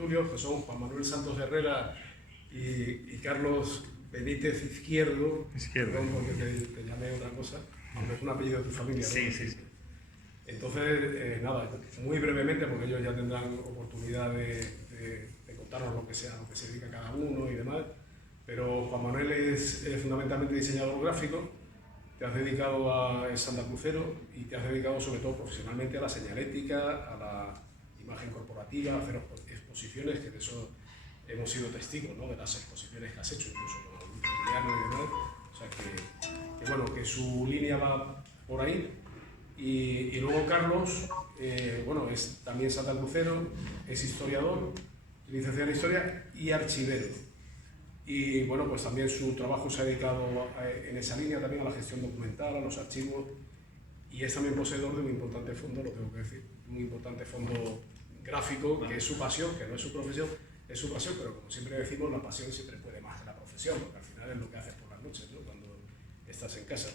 contertulios, que son Juan Manuel Santos Herrera y Carlos Benítez Izquierdo. Perdón porque te llamé otra cosa, aunque es un apellido de tu familia, ¿no? Sí, sí, sí. Entonces, nada, muy brevemente, porque ellos ya tendrán oportunidad de contarnos lo que se dedica cada uno y demás, pero Juan Manuel es fundamentalmente diseñador gráfico, te has dedicado a santacrucero y te has dedicado sobre todo profesionalmente a la señalética, a la imagen corporativa, a hacer exposiciones, que de eso hemos sido testigos, ¿no? De las exposiciones que has hecho, incluso con algún italiano y demás. O sea que bueno, que su línea va por ahí. Y luego Carlos, bueno, es también santacrucero, es historiador, licenciado en Historia y archivero. Y bueno, pues también su trabajo se ha dedicado en esa línea también a la gestión documental, a los archivos, y es también poseedor de un importante fondo, lo tengo que decir, un importante fondo gráfico, que es su pasión, que no es su profesión, es su pasión, pero como siempre decimos, la pasión siempre puede más que la profesión, porque al final es lo que haces por las noches, ¿no? Cuando estás en casa.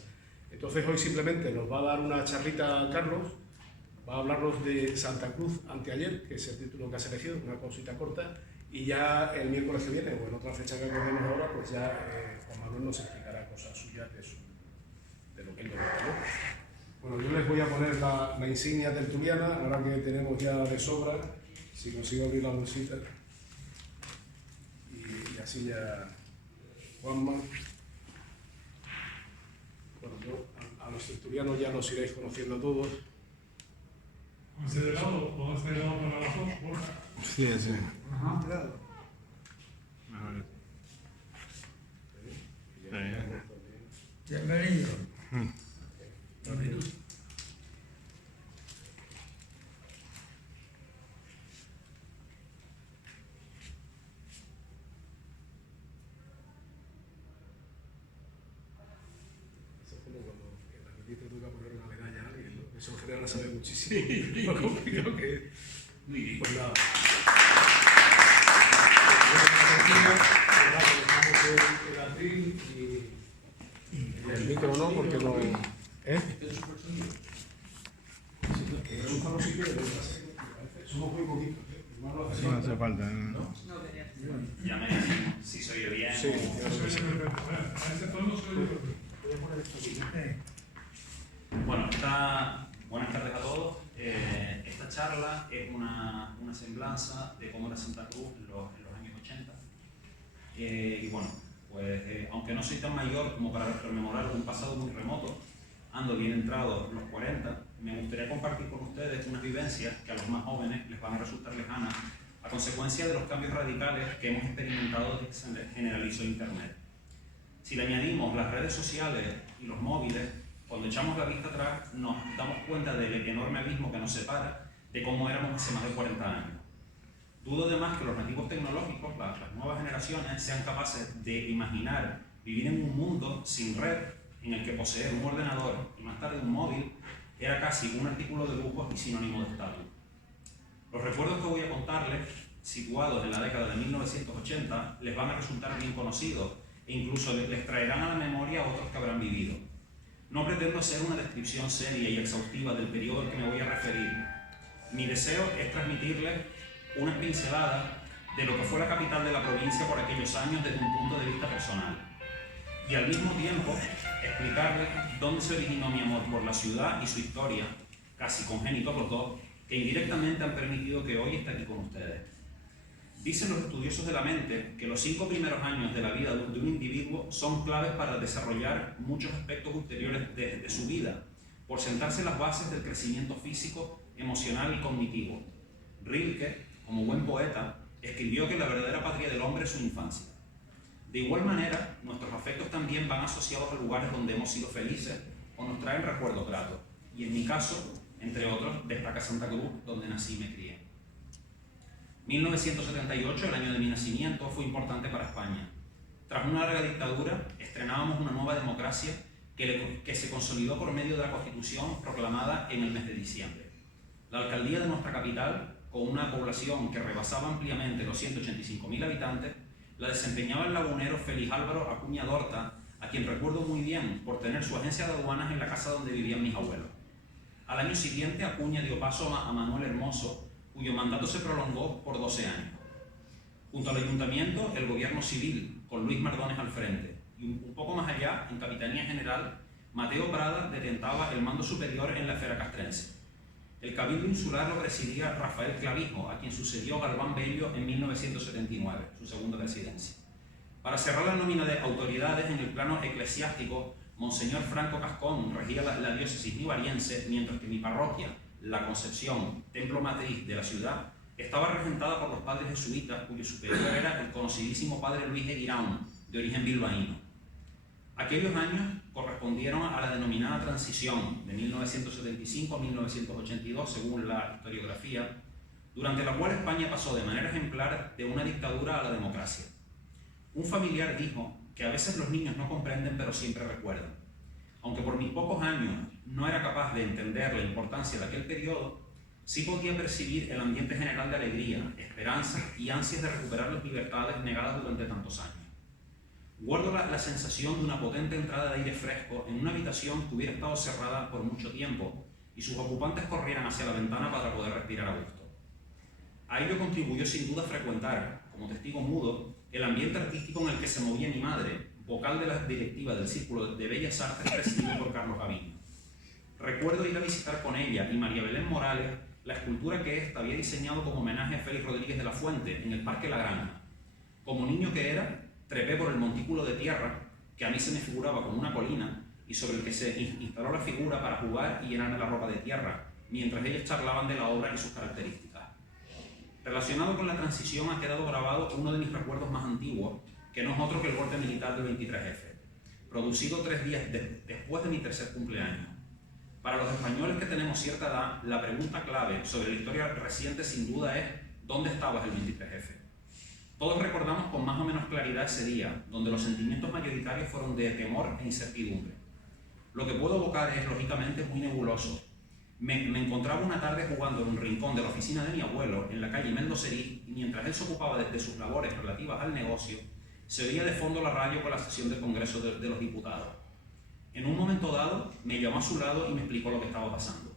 Entonces hoy simplemente nos va a dar una charlita Carlos, va a hablarnos de Santa Cruz anteayer, que es el título que has elegido, una cosita corta, y ya el miércoles que viene, o en otra fecha que acordemos ahora, pues ya Juan Manuel nos explicará cosas suyas de lo que él domina, ¿no? Bueno, yo les voy a poner la insignia tertuliana, ahora que tenemos ya de sobra, si consigo abrir la bolsita, y así ya Juanma. Bueno, yo a los tertulianos ya los iréis conociendo a todos. ¿Hacia de lado o hacia de lado para abajo? Sí, sí. Ajá. Bienvenido. Eso es como cuando en la repite toca poner una medalla a alguien, ¿no? Eso en general sabe muchísimo lo complicado que es. Pues nada. El atril y el micro no, porque no. ¿Eh? Enchúfalo si quieres, somos muy poquitos. No hace falta. ¿No? Llame si soy yo bien. Sí, A ese tono soy yo. voy a poner esto aquí. Bueno, buenas tardes a todos. Esta charla es una semblanza de cómo era Santa Cruz en los años 80. Y bueno, pues aunque no soy tan mayor como para rememorar un pasado muy remoto, ando bien entrado los 40, me gustaría compartir con ustedes unas vivencias que a los más jóvenes les van a resultar lejanas a consecuencia de los cambios radicales que hemos experimentado desde que se generalizó Internet. Si le añadimos las redes sociales y los móviles, cuando echamos la vista atrás nos damos cuenta del enorme abismo que nos separa de cómo éramos hace más de 40 años. Dudo además que los nativos tecnológicos, las nuevas generaciones, sean capaces de imaginar vivir en un mundo sin red en el que poseer un ordenador y más tarde un móvil era casi un artículo de lujo y sinónimo de estatus. Los recuerdos que voy a contarles, situados en la década de 1980, les van a resultar bien conocidos e incluso les traerán a la memoria a otros que habrán vivido. No pretendo hacer una descripción seria y exhaustiva del periodo al que me voy a referir. Mi deseo es transmitirles unas pinceladas de lo que fue la capital de la provincia por aquellos años desde un punto de vista personal. Y al mismo tiempo explicarles dónde se originó mi amor por la ciudad y su historia, casi congénitos los dos, que indirectamente han permitido que hoy esté aquí con ustedes. Dicen los estudiosos de la mente que los 5 primeros años de la vida de un individuo son claves para desarrollar muchos aspectos ulteriores de su vida, por sentarse las bases del crecimiento físico, emocional y cognitivo. Rilke, como buen poeta, escribió que la verdadera patria del hombre es su infancia. De igual manera, nuestros afectos también van asociados a lugares donde hemos sido felices o nos traen recuerdos gratos. Y en mi caso, entre otros, destaca Santa Cruz, donde nací y me crié. 1978, el año de mi nacimiento, fue importante para España. Tras una larga dictadura, estrenábamos una nueva democracia que se consolidó por medio de la Constitución proclamada en el mes de diciembre. La alcaldía de nuestra capital, con una población que rebasaba ampliamente los 185.000 habitantes, la desempeñaba el lagunero Félix Álvaro Acuña Dorta, a quien recuerdo muy bien por tener su agencia de aduanas en la casa donde vivían mis abuelos. Al año siguiente, Acuña dio paso a Manuel Hermoso, cuyo mandato se prolongó por 12 años. Junto al ayuntamiento, el gobierno civil, con Luis Mardones al frente. Y un poco más allá, en Capitanía General, Mateo Prada detentaba el mando superior en la esfera castrense. El cabildo insular lo presidía Rafael Clavijo, a quien sucedió Galván Bello en 1979, su segunda presidencia. Para cerrar la nómina de autoridades en el plano eclesiástico, Monseñor Franco Cascón regía la diócesis nivariense, mientras que mi parroquia, La Concepción, templo matriz de la ciudad, estaba regentada por los padres jesuitas, cuyo superior era el conocidísimo padre Luis Eguirón, de origen bilbaíno. Aquellos años correspondieron a la denominada transición de 1975 a 1982, según la historiografía, durante la cual España pasó de manera ejemplar de una dictadura a la democracia. Un familiar dijo que a veces los niños no comprenden, pero siempre recuerdan. Aunque por mis pocos años no era capaz de entender la importancia de aquel periodo, sí podía percibir el ambiente general de alegría, esperanza y ansias de recuperar las libertades negadas durante tantos años. Guardo la sensación de una potente entrada de aire fresco en una habitación que hubiera estado cerrada por mucho tiempo y sus ocupantes corrieran hacia la ventana para poder respirar a gusto. A ello contribuyó sin duda frecuentar, como testigo mudo, el ambiente artístico en el que se movía mi madre, vocal de la directiva del Círculo de Bellas Artes presidido por Carlos Gaviño. Recuerdo ir a visitar con ella y María Belén Morales la escultura que ésta había diseñado como homenaje a Félix Rodríguez de la Fuente en el Parque La Granja. Como niño que era, trepé por el montículo de tierra, que a mí se me figuraba como una colina, y sobre el que se instaló la figura para jugar y llenarme la ropa de tierra, mientras ellos charlaban de la obra y sus características. Relacionado con la transición ha quedado grabado uno de mis recuerdos más antiguos, que no es otro que el golpe militar del 23F, producido 3 días después de mi tercer cumpleaños. Para los españoles que tenemos cierta edad, la pregunta clave sobre la historia reciente sin duda es ¿dónde estabas el 23F? Todos recordamos con más o menos claridad ese día, donde los sentimientos mayoritarios fueron de temor e incertidumbre. Lo que puedo evocar es, lógicamente, muy nebuloso. Me encontraba una tarde jugando en un rincón de la oficina de mi abuelo, en la calle Mendocerí, y mientras él se ocupaba de sus labores relativas al negocio, se oía de fondo la radio con la sesión del Congreso de los Diputados. En un momento dado, me llamó a su lado y me explicó lo que estaba pasando.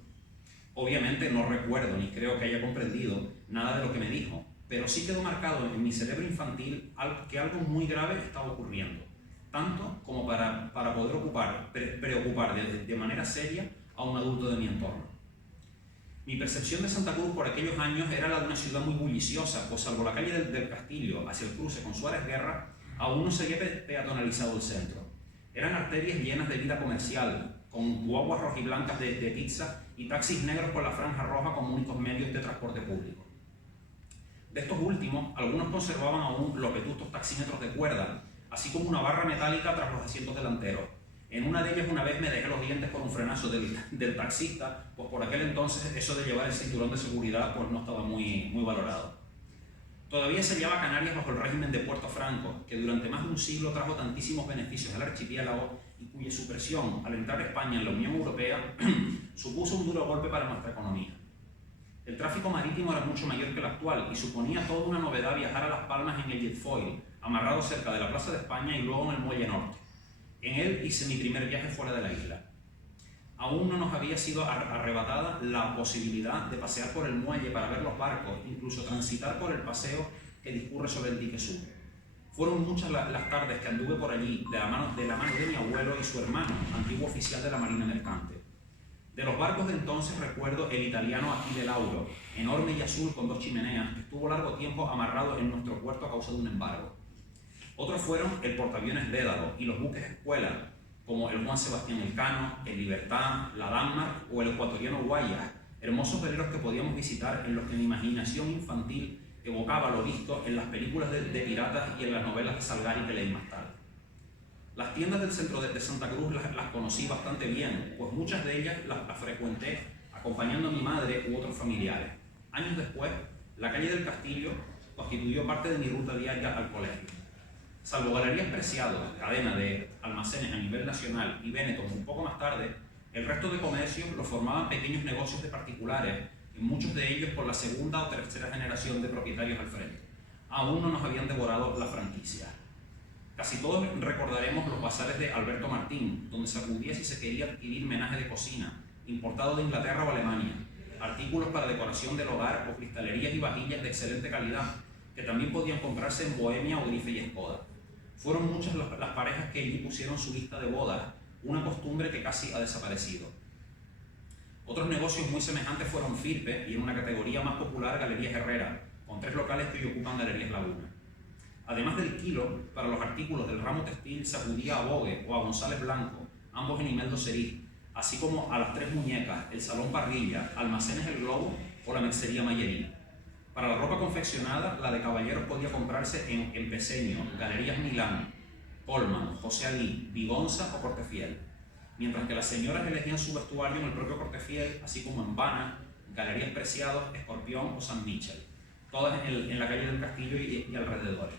Obviamente no recuerdo ni creo que haya comprendido nada de lo que me dijo, pero sí quedó marcado en mi cerebro infantil que algo muy grave estaba ocurriendo, tanto como para poder preocupar de manera seria a un adulto de mi entorno. Mi percepción de Santa Cruz por aquellos años era la de una ciudad muy bulliciosa, pues salvo la calle del Castillo hacia el cruce con Suárez Guerra, aún no se había peatonalizado el centro. Eran arterias llenas de vida comercial, con guaguas rojiblancas de pizza y taxis negros con la franja roja como únicos medios de transporte público. De estos últimos, algunos conservaban aún los vetustos taxímetros de cuerda, así como una barra metálica tras los asientos delanteros. En una de ellas una vez me dejé los dientes por un frenazo del taxista, pues por aquel entonces eso de llevar el cinturón de seguridad pues no estaba muy valorado. Todavía se hallaba Canarias bajo el régimen de Puerto Franco, que durante más de un siglo trajo tantísimos beneficios al archipiélago y cuya supresión al entrar España en la Unión Europea supuso un duro golpe para nuestra economía. El tráfico marítimo era mucho mayor que el actual y suponía toda una novedad viajar a Las Palmas en el Jetfoil, amarrado cerca de la Plaza de España y luego en el Muelle Norte. En él hice mi primer viaje fuera de la isla. Aún no nos había sido arrebatada la posibilidad de pasear por el muelle para ver los barcos, incluso transitar por el paseo que discurre sobre el dique sur. Fueron muchas las tardes que anduve por allí de la mano de mi abuelo y su hermano, antiguo oficial de la Marina Mercante. De los barcos de entonces recuerdo el italiano Achille Lauro, enorme y azul con 2 chimeneas, que estuvo largo tiempo amarrado en nuestro puerto a causa de un embargo. Otros fueron el portaaviones Dédalo y los buques escuela, como el Juan Sebastián Elcano, el Libertad, la Danmark o el ecuatoriano Guayas, hermosos veleros que podíamos visitar en los que mi imaginación infantil evocaba lo visto en las películas de piratas y en las novelas de Salgari que leí más tarde. Las tiendas del centro de Santa Cruz las conocí bastante bien, pues muchas de ellas las frecuenté acompañando a mi madre u otros familiares. Años después, la calle del Castillo constituyó parte de mi ruta diaria al colegio. Salvo Galerías Preciado, cadena de almacenes a nivel nacional, y Benetton un poco más tarde, el resto de comercios lo formaban pequeños negocios de particulares, y muchos de ellos por la segunda o tercera generación de propietarios al frente. Aún no nos habían devorado la franquicia. Casi todos recordaremos los bazares de Alberto Martín, donde se acudía si se quería adquirir menaje de cocina, importado de Inglaterra o Alemania, artículos para decoración del hogar o cristalerías y vajillas de excelente calidad, que también podían comprarse en Bohemia o Grife y Skoda. Fueron muchas las parejas que allí pusieron su lista de bodas, una costumbre que casi ha desaparecido. Otros negocios muy semejantes fueron Firpe y en una categoría más popular Galerías Herrera, con 3 locales que hoy ocupan Galerías Laguna. Además del kilo, para los artículos del ramo textil se acudía a Bogue o a González Blanco, ambos en Imeldo Serí, así como a las 3 Muñecas, el Salón Parrilla, Almacenes El Globo o la Mercería Mayerí. Para la ropa confeccionada, la de caballeros podía comprarse en Peseño, Galerías Milán, Colman, José Alí, Vigonza o Cortefiel, mientras que las señoras elegían su vestuario en el propio Cortefiel, así como en Vana, Galerías Preciados, Escorpión o San Michel, todas en la calle del Castillo y alrededores.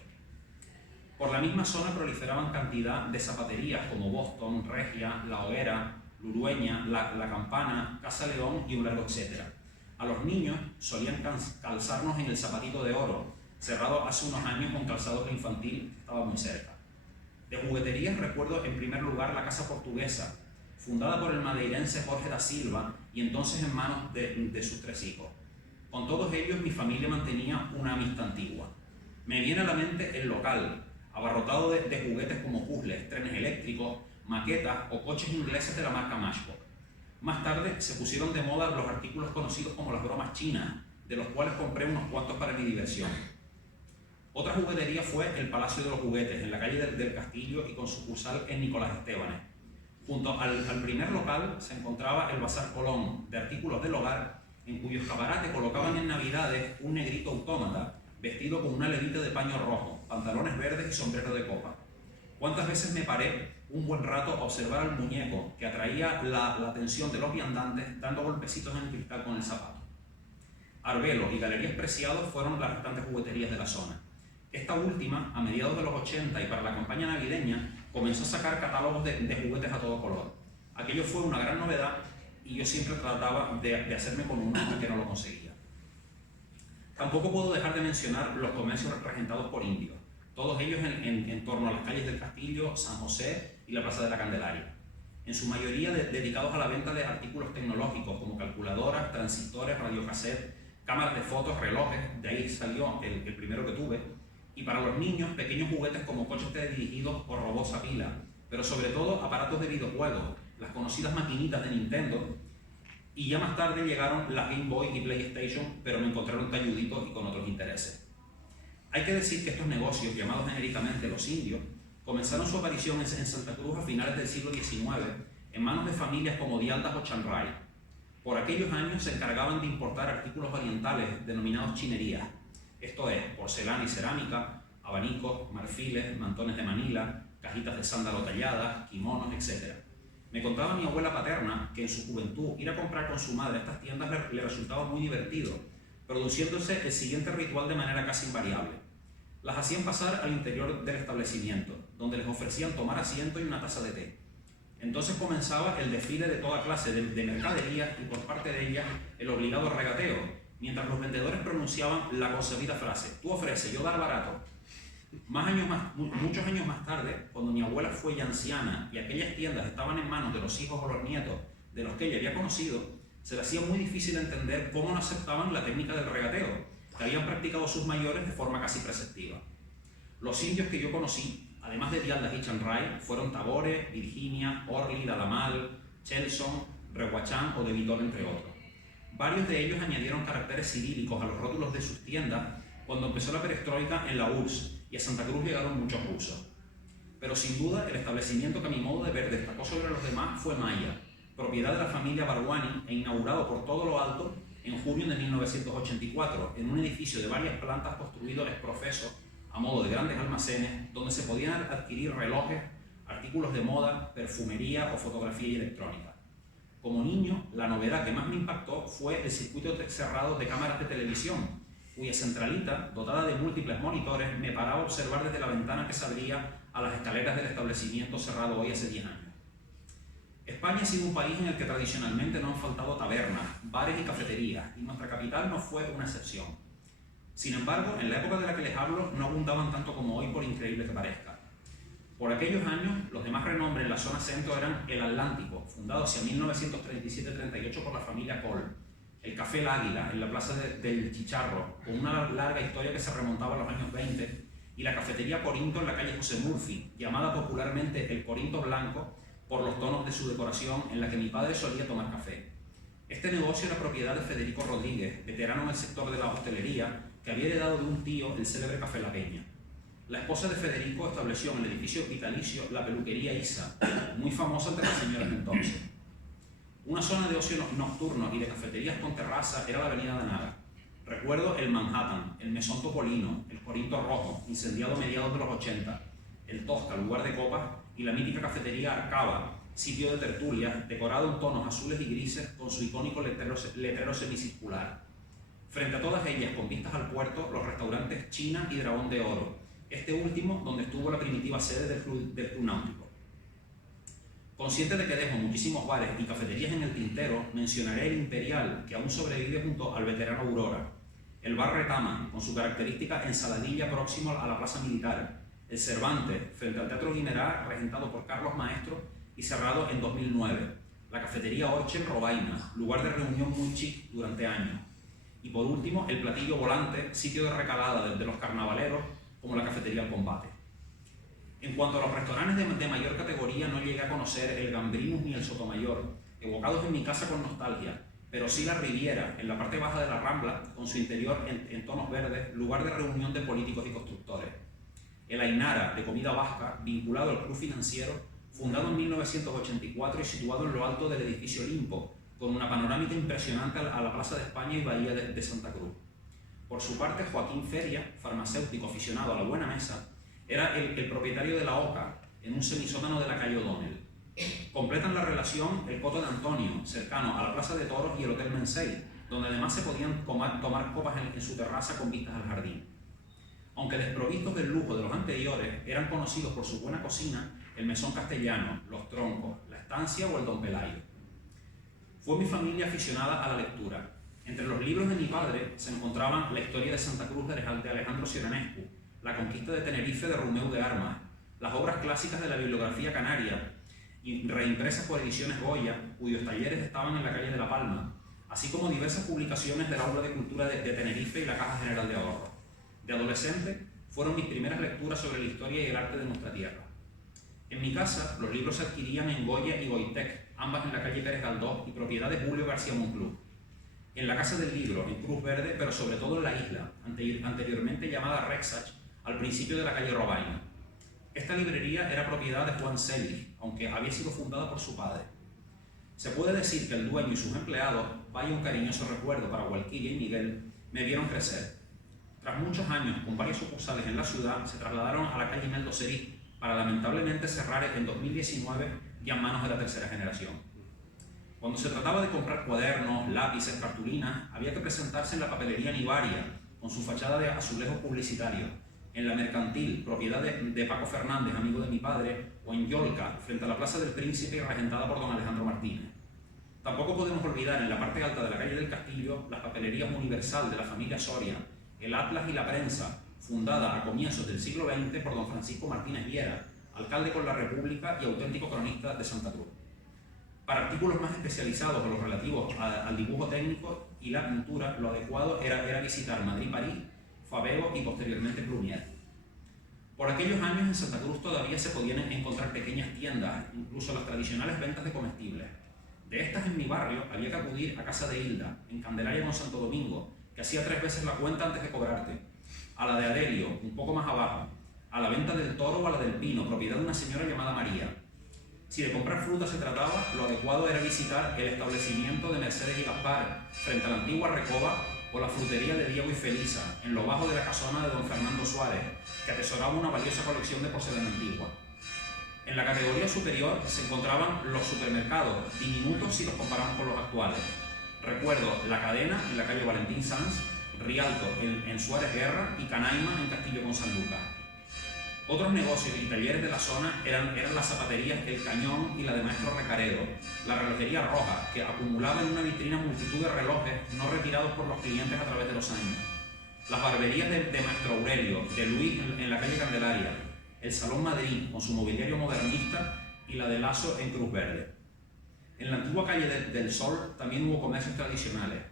Por la misma zona proliferaban cantidad de zapaterías como Boston, Regia, La Hoguera, Lurueña, la Campana, Casa León y un largo etcétera. A los niños solían calzarnos en el Zapatito de Oro, cerrado hace unos años con calzado infantil que estaba muy cerca. De jugueterías recuerdo en primer lugar la Casa Portuguesa, fundada por el madeirense Jorge da Silva y entonces en manos de sus 3 hijos. Con todos ellos mi familia mantenía una amistad antigua. Me viene a la mente el local, abarrotado de juguetes como puzzles, trenes eléctricos, maquetas o coches ingleses de la marca Matchbox. Más tarde se pusieron de moda los artículos conocidos como las bromas chinas, de los cuales compré unos cuantos para mi diversión. Otra juguetería fue el Palacio de los Juguetes, en la calle del Castillo y con sucursal en Nicolás Estebanes. Junto al primer local se encontraba el Bazar Colón, de artículos del hogar, en cuyo escaparate colocaban en Navidades un negrito autómata, vestido con una levita de paño rojo, pantalones verdes y sombrero de copa. ¿Cuántas veces me paré un buen rato a observar al muñeco que atraía la atención de los viandantes dando golpecitos en el cristal con el zapato? Arbelo y Galerías Preciados fueron las restantes jugueterías de la zona. Esta última, a mediados de los 80 y para la campaña navideña, comenzó a sacar catálogos de juguetes a todo color. Aquello fue una gran novedad y yo siempre trataba de hacerme con uno que no lo conseguía. Tampoco puedo dejar de mencionar los comercios regentados por indios, todos ellos en torno a las calles del Castillo, San José y la Plaza de la Candelaria. En su mayoría dedicados a la venta de artículos tecnológicos como calculadoras, transistores, radiocassettes, cámaras de fotos, relojes, de ahí salió el primero que tuve, y para los niños pequeños juguetes como coches teledirigidos o robots a pila, pero sobre todo aparatos de videojuegos, las conocidas maquinitas de Nintendo, y ya más tarde llegaron las Game Boy y PlayStation, pero me encontraron talluditos y con otros intereses. Hay que decir que estos negocios, llamados genéricamente los indios, comenzaron su aparición en Santa Cruz a finales del siglo XIX, en manos de familias como Dialdas o Chanray. Por aquellos años se encargaban de importar artículos orientales denominados chinerías, esto es, porcelana y cerámica, abanicos, marfiles, mantones de Manila, cajitas de sándalo talladas, kimonos, etc. Me contaba mi abuela paterna que en su juventud ir a comprar con su madre a estas tiendas le resultaba muy divertido, produciéndose el siguiente ritual de manera casi invariable. Las hacían pasar al interior del establecimiento, donde les ofrecían tomar asiento y una taza de té. Entonces comenzaba el desfile de toda clase de mercaderías y por parte de ellas el obligado regateo, mientras los vendedores pronunciaban la consabida frase: tú ofreces, yo dar barato. Muchos años más tarde, cuando mi abuela fue ya anciana y aquellas tiendas estaban en manos de los hijos o los nietos de los que ella había conocido, se le hacía muy difícil entender cómo no aceptaban la técnica del regateo, que habían practicado sus mayores de forma casi preceptiva. Los indios que yo conocí, además de Dialdas y Chanray, fueron Tabore, Virginia, Orly, Dalamal, Chelson, Rehuachán o De Vitol, entre otros. Varios de ellos añadieron caracteres cirílicos a los rótulos de sus tiendas cuando empezó la perestroika en la URSS y a Santa Cruz llegaron muchos rusos. Pero sin duda el establecimiento que a mi modo de ver destacó sobre los demás fue Maya, propiedad de la familia Barwani e inaugurado por todo lo alto en junio de 1984 en un edificio de varias plantas construido ex profeso a modo de grandes almacenes donde se podían adquirir relojes, artículos de moda, perfumería o fotografía y electrónica. Como niño, la novedad que más me impactó fue el circuito cerrado de cámaras de televisión, cuya centralita, dotada de múltiples monitores, me paraba a observar desde la ventana que se abría a las escaleras del establecimiento cerrado hoy hace 10 años. España ha sido un país en el que tradicionalmente no han faltado tabernas, bares y cafeterías, y nuestra capital no fue una excepción. Sin embargo, en la época de la que les hablo, no abundaban tanto como hoy, por increíble que parezca. Por aquellos años, los de más renombre en la zona centro eran El Atlántico, fundado hacia 1937-38 por la familia Cole, el Café El Águila en la Plaza del Chicharro, con una larga historia que se remontaba a los años 20, y la Cafetería Corinto en la calle José Murphy, llamada popularmente el Corinto Blanco por los tonos de su decoración, en la que mi padre solía tomar café. Este negocio era propiedad de Federico Rodríguez, veterano en el sector de la hostelería, que había heredado de un tío el célebre Café La Peña. La esposa de Federico estableció en el edificio vitalicio la peluquería Isa, muy famosa entre las señoras de entonces. Una zona de ocio nocturno y de cafeterías con terraza era la Avenida de Naga. Recuerdo el Manhattan, el Mesón Topolino, el Corinto Rojo, incendiado a mediados de los 80, el Tosca, lugar de copas, y la mítica cafetería Arcaba, sitio de tertulia, decorado en tonos azules y grises con su icónico letrero semicircular. Frente a todas ellas, con vistas al puerto, los restaurantes China y Dragón de Oro, este último donde estuvo la primitiva sede del Club Náutico. Consciente de que dejo muchísimos bares y cafeterías en el tintero, mencionaré el Imperial, que aún sobrevive junto al veterano Aurora, el Bar Retama, con su característica ensaladilla próximo a la Plaza Militar, el Cervantes, frente al Teatro Guimerá, regentado por Carlos Maestro y cerrado en 2009, la cafetería Orche en Robaina, lugar de reunión muy chic durante años, y por último el Platillo Volante, sitio de recalada de los carnavaleros, como la cafetería El Combate. En cuanto a los restaurantes de mayor categoría, no llegué a conocer el Gambrinus ni el Sotomayor, evocados en mi casa con nostalgia, pero sí la Riviera, en la parte baja de la Rambla, con su interior en tonos verdes, lugar de reunión de políticos y constructores. El Ainara, de comida vasca, vinculado al Club Financiero, fundado en 1984 y situado en lo alto del edificio Olimpo, con una panorámica impresionante a la Plaza de España y Bahía de Santa Cruz. Por su parte, Joaquín Feria, farmacéutico aficionado a la buena mesa, era el propietario de la Oca, en un semisótano de la calle O'Donnell. Completan la relación el Coto de Antonio, cercano a la Plaza de Toros y el Hotel Mensei, donde además se podían tomar copas en su terraza con vistas al jardín. Aunque desprovistos del lujo de los anteriores, eran conocidos por su buena cocina el Mesón Castellano, Los Troncos, La Estancia o el Don Pelayo. Fue mi familia aficionada a la lectura. Entre los libros de mi padre se encontraban La historia de Santa Cruz de Alejandro Sioranescu, La conquista de Tenerife de Romeu de Armas, las obras clásicas de la bibliografía canaria, y reimpresas por Ediciones Goya, cuyos talleres estaban en la calle de La Palma, así como diversas publicaciones del Aula de Cultura de Tenerife y la Caja General de Ahorro. De adolescente, fueron mis primeras lecturas sobre la historia y el arte de nuestra tierra. En mi casa, los libros se adquirían en Goya y Goitec, ambas en la calle Pérez Galdós y propiedad de Julio García Monclús. En la Casa del Libro, en Cruz Verde, pero sobre todo en la isla, anteriormente llamada Rexach, al principio de la calle Robaina. Esta librería era propiedad de Juan Selig, aunque había sido fundada por su padre. Se puede decir que el dueño y sus empleados, vaya un cariñoso recuerdo para Hualquilla y Miguel, me vieron crecer. Tras muchos años, con varias sucursales en la ciudad, se trasladaron a la calle Meldo Cerí, para lamentablemente cerrar en 2019 ya en manos de la tercera generación. Cuando se trataba de comprar cuadernos, lápices, cartulinas, había que presentarse en la papelería Nivaria, con su fachada de azulejos publicitarios, en la Mercantil, propiedad de Paco Fernández, amigo de mi padre, o en Yolca, frente a la Plaza del Príncipe y regentada por don Alejandro Martínez. Tampoco podemos olvidar en la parte alta de la calle del Castillo las papelerías Universal de la familia Soria, el Atlas y la Prensa, fundada a comienzos del siglo XX por don Francisco Martínez Viera, alcalde con la República y auténtico cronista de Santa Cruz. Para artículos más especializados o los relativos al dibujo técnico y la pintura, lo adecuado era visitar Madrid-París, Fabego y posteriormente Plumier. Por aquellos años en Santa Cruz todavía se podían encontrar pequeñas tiendas, incluso las tradicionales ventas de comestibles. De estas en mi barrio había que acudir a Casa de Hilda, en Candelaria con Santo Domingo, que hacía 3 veces la cuenta antes de cobrarte, a la de Adelio, un poco más abajo, a la venta del Toro o a la del Pino, propiedad de una señora llamada María. Si de comprar fruta se trataba, lo adecuado era visitar el establecimiento de Mercedes y Gaspar, frente a la antigua Recoba, o la frutería de Diego y Felisa, en lo bajo de la casona de don Fernando Suárez, que atesoraba una valiosa colección de porcelana antigua. En la categoría superior se encontraban los supermercados, diminutos si los comparamos con los actuales. Recuerdo La Cadena, en la calle Valentín Sanz, Rialto, en Suárez Guerra, y Canaima, en Castillo con San Lucas. Otros negocios y talleres de la zona eran las zapaterías El Cañón y la de Maestro Recaredo, la relojería Roja, que acumulaba en una vitrina multitud de relojes no retirados por los clientes a través de los años, las barberías de Maestro Aurelio, de Luis en la calle Candelaria, el Salón Madrid con su mobiliario modernista y la de Lazo en Cruz Verde. En la antigua calle del Sol también hubo comercios tradicionales.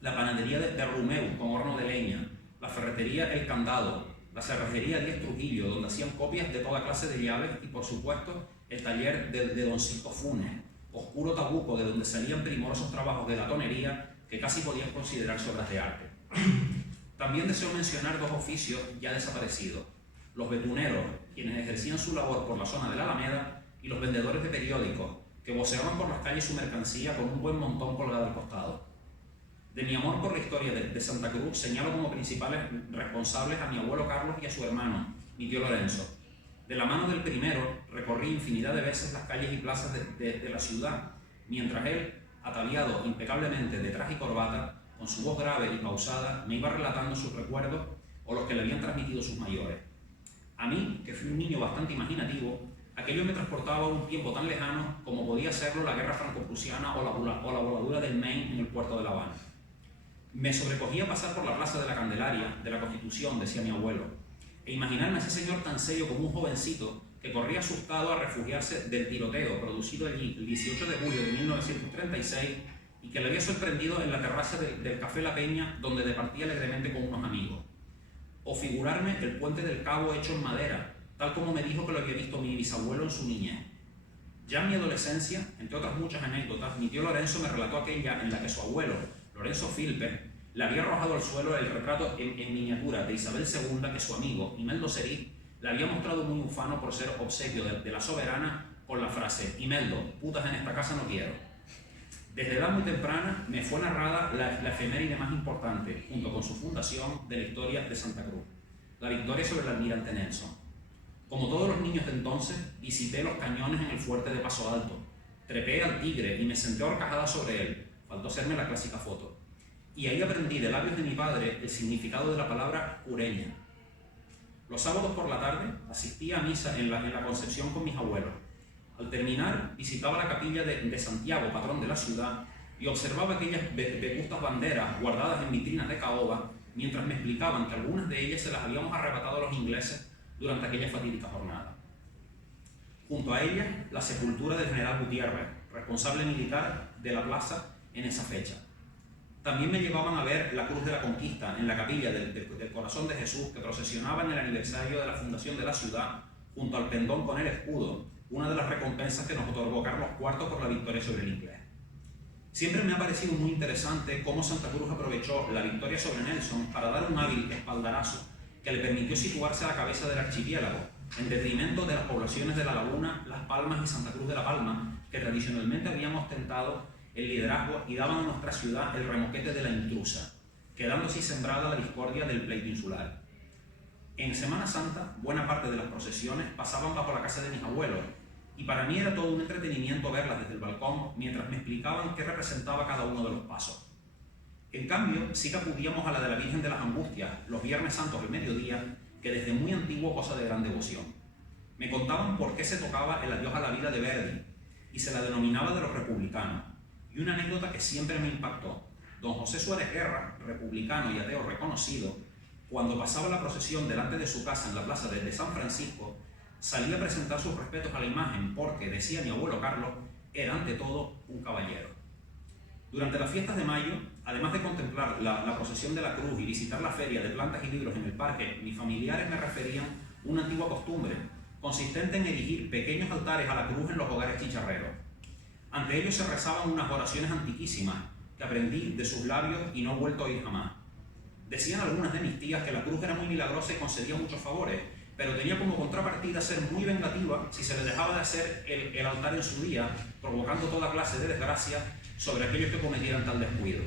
la panadería de Rumeu con horno de leña, la ferretería El Candado, la cerrajería Díez Trujillo, donde hacían copias de toda clase de llaves, y por supuesto el taller de Don Sisto Funes, oscuro tabuco de donde salían primorosos trabajos de latonería que casi podían considerarse obras de arte. También deseo mencionar dos oficios ya desaparecidos: los betuneros, quienes ejercían su labor por la zona de la Alameda, y los vendedores de periódicos, que voceaban por las calles su mercancía con un buen montón colgado al costado. De mi amor por la historia de Santa Cruz señalo como principales responsables a mi abuelo Carlos y a su hermano, mi tío Lorenzo. De la mano del primero recorrí infinidad de veces las calles y plazas de la ciudad, mientras él, ataviado impecablemente de traje y corbata, con su voz grave y pausada, me iba relatando sus recuerdos o los que le habían transmitido sus mayores. A mí, que fui un niño bastante imaginativo, aquello me transportaba a un tiempo tan lejano como podía serlo la guerra franco-prusiana o la voladura del Maine en el puerto de La Habana. Me sobrecogía pasar por la plaza de la Candelaria, de la Constitución, decía mi abuelo, e imaginarme a ese señor tan serio como un jovencito que corría asustado a refugiarse del tiroteo producido el 18 de julio de 1936 y que le había sorprendido en la terraza del Café La Peña, donde departía alegremente con unos amigos. O figurarme el puente del Cabo hecho en madera, tal como me dijo que lo había visto mi bisabuelo en su niñez. Ya en mi adolescencia, entre otras muchas anécdotas, mi tío Lorenzo me relató aquella en la que su abuelo, Lorenzo Filpe, le había arrojado al suelo el retrato en miniatura de Isabel II que su amigo, Imeldo Serí, le había mostrado muy ufano por ser obsequio de la soberana con la frase: Imeldo, putas en esta casa no quiero. Desde edad muy temprana me fue narrada la efeméride más importante, junto con su fundación, de la historia de Santa Cruz, la victoria sobre el almirante Nelson. Como todos los niños de entonces, visité los cañones en el fuerte de Paso Alto, trepé al Tigre y me senté horcajada sobre él, faltó hacerme la clásica foto. Y ahí aprendí de labios de mi padre el significado de la palabra cureña. Los sábados por la tarde asistía a misa en la Concepción con mis abuelos. Al terminar, visitaba la capilla de Santiago, patrón de la ciudad, y observaba aquellas vetustas banderas guardadas en vitrinas de caoba, mientras me explicaban que algunas de ellas se las habíamos arrebatado a los ingleses durante aquella fatídica jornada. Junto a ellas, la sepultura del general Gutiérrez, responsable militar de la plaza en esa fecha. También me llevaban a ver la Cruz de la Conquista en la capilla del Corazón de Jesús, que procesionaba en el aniversario de la fundación de la ciudad, junto al pendón con el escudo, una de las recompensas que nos otorgó Carlos IV por la victoria sobre el inglés. Siempre me ha parecido muy interesante cómo Santa Cruz aprovechó la victoria sobre Nelson para dar un hábil espaldarazo que le permitió situarse a la cabeza del archipiélago, en detrimento de las poblaciones de La Laguna, Las Palmas y Santa Cruz de la Palma, que tradicionalmente habían ostentado el liderazgo y daban a nuestra ciudad el remoquete de la intrusa, quedando así sembrada la discordia del pleito insular. En Semana Santa, buena parte de las procesiones pasaban bajo la casa de mis abuelos, y para mí era todo un entretenimiento verlas desde el balcón mientras me explicaban qué representaba cada uno de los pasos. En cambio, sí que acudíamos a la de la Virgen de las Angustias, los Viernes Santos al mediodía, que desde muy antiguo cosa de gran devoción. Me contaban por qué se tocaba el Adiós a la vida de Verdi, y se la denominaba de los republicanos. Y una anécdota que siempre me impactó: don José Suárez Guerra, republicano y ateo reconocido, cuando pasaba la procesión delante de su casa en la plaza de San Francisco, salía a presentar sus respetos a la imagen porque, decía mi abuelo Carlos, era ante todo un caballero. Durante las fiestas de mayo, además de contemplar la procesión de la Cruz y visitar la feria de plantas y libros en el parque, mis familiares me referían una antigua costumbre, consistente en erigir pequeños altares a la Cruz en los hogares chicharreros. Ante ellos se rezaban unas oraciones antiquísimas que aprendí de sus labios y no he vuelto a oír jamás. Decían algunas de mis tías que la Cruz era muy milagrosa y concedía muchos favores, pero tenía como contrapartida ser muy vengativa si se le dejaba de hacer el altar en su día, provocando toda clase de desgracia sobre aquellos que cometieran tal descuido.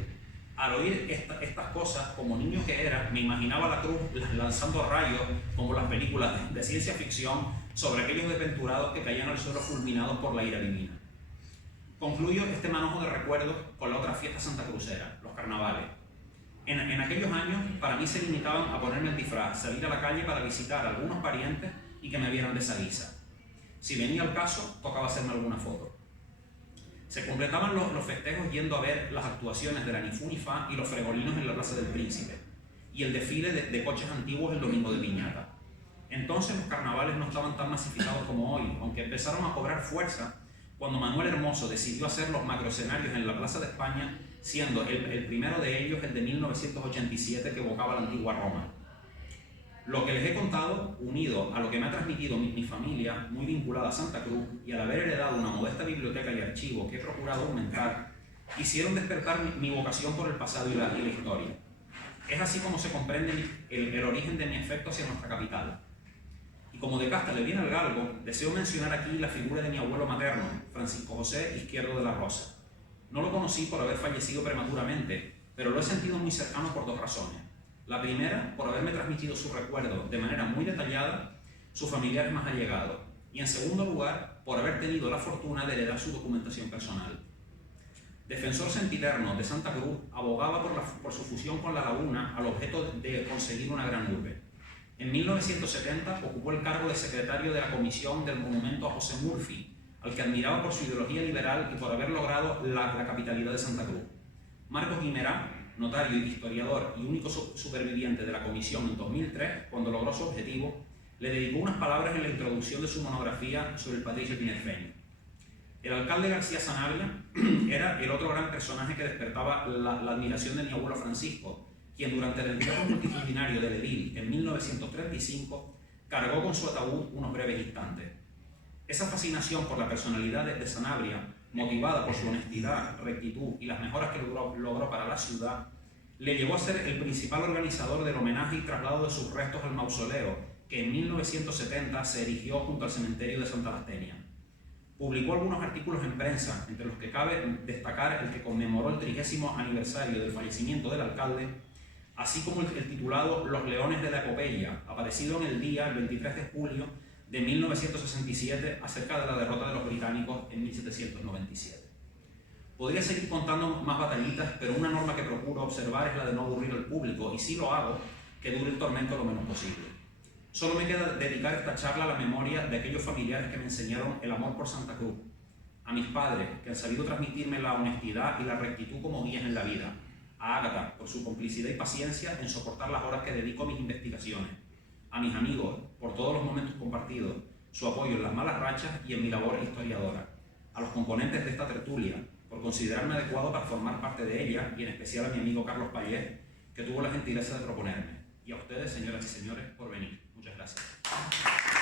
Al oír estas cosas, como niño que era, me imaginaba la Cruz lanzando rayos, como las películas de ciencia ficción, sobre aquellos desventurados que caían al suelo fulminados por la ira divina. Concluyo este manojo de recuerdos con la otra fiesta santacrucera, los carnavales. En aquellos años, para mí se limitaban a ponerme el disfraz, salir a la calle para visitar a algunos parientes y que me vieran de esa guisa. Si venía el caso, tocaba hacerme alguna foto. Se completaban los festejos yendo a ver las actuaciones de la Ni Fu Ni Fa y los fregolinos en la Plaza del Príncipe, y el desfile de coches antiguos el domingo de piñata. Entonces los carnavales no estaban tan masificados como hoy, aunque empezaron a cobrar fuerza cuando Manuel Hermoso decidió hacer los macroescenarios en la Plaza de España siendo el primero de ellos el de 1987 que evocaba la antigua Roma. Lo que les he contado, unido a lo que me ha transmitido mi familia, muy vinculada a Santa Cruz, y al haber heredado una modesta biblioteca y archivo que he procurado aumentar, hicieron despertar mi vocación por el pasado y la historia. Es así como se comprende el origen de mi afecto hacia nuestra capital. Y como de casta le viene al galgo, deseo mencionar aquí la figura de mi abuelo materno, Francisco José Izquierdo de la Rosa. No lo conocí por haber fallecido prematuramente, pero lo he sentido muy cercano por dos razones. La primera, por haberme transmitido su recuerdo de manera muy detallada, sus familiares más allegados. Y en segundo lugar, por haber tenido la fortuna de heredar su documentación personal. Defensor sempiterno de Santa Cruz, abogaba por su fusión con La Laguna al objeto de conseguir una gran urbe. En 1970 ocupó el cargo de secretario de la Comisión del Monumento a José Murphy, al que admiraba por su ideología liberal y por haber logrado la capitalidad de Santa Cruz. Marcos Guimerá, notario y historiador y único superviviente de la comisión en 2003, cuando logró su objetivo, le dedicó unas palabras en la introducción de su monografía sobre el patricio tinerfeño. El alcalde García Sanabria era el otro gran personaje que despertaba la admiración de mi abuelo Francisco, quien durante el entierro multitudinario del edil en 1935 cargó con su ataúd unos breves instantes. Esa fascinación por la personalidad de Sanabria, motivada por su honestidad, rectitud y las mejoras que logró para la ciudad, le llevó a ser el principal organizador del homenaje y traslado de sus restos al mausoleo, que en 1970 se erigió junto al cementerio de Santa Lastenia. Publicó algunos artículos en prensa, entre los que cabe destacar el que conmemoró el 30º aniversario del fallecimiento del alcalde, así como el titulado Los Leones de la Epopeya, aparecido en el día, el 23 de julio de 1967, acerca de la derrota de los británicos en 1797. Podría seguir contando más batallitas, pero una norma que procuro observar es la de no aburrir al público, y si lo hago, que dure el tormento lo menos posible. Solo me queda dedicar esta charla a la memoria de aquellos familiares que me enseñaron el amor por Santa Cruz, a mis padres, que han sabido transmitirme la honestidad y la rectitud como guías en la vida, a Ágata, por su complicidad y paciencia en soportar las horas que dedico a mis investigaciones, a mis amigos, por todos los momentos compartidos, su apoyo en las malas rachas y en mi labor historiadora, a los componentes de esta tertulia, por considerarme adecuado para formar parte de ella, y en especial a mi amigo Carlos Payés, que tuvo la gentileza de proponerme, y a ustedes, señoras y señores, por venir. Muchas gracias.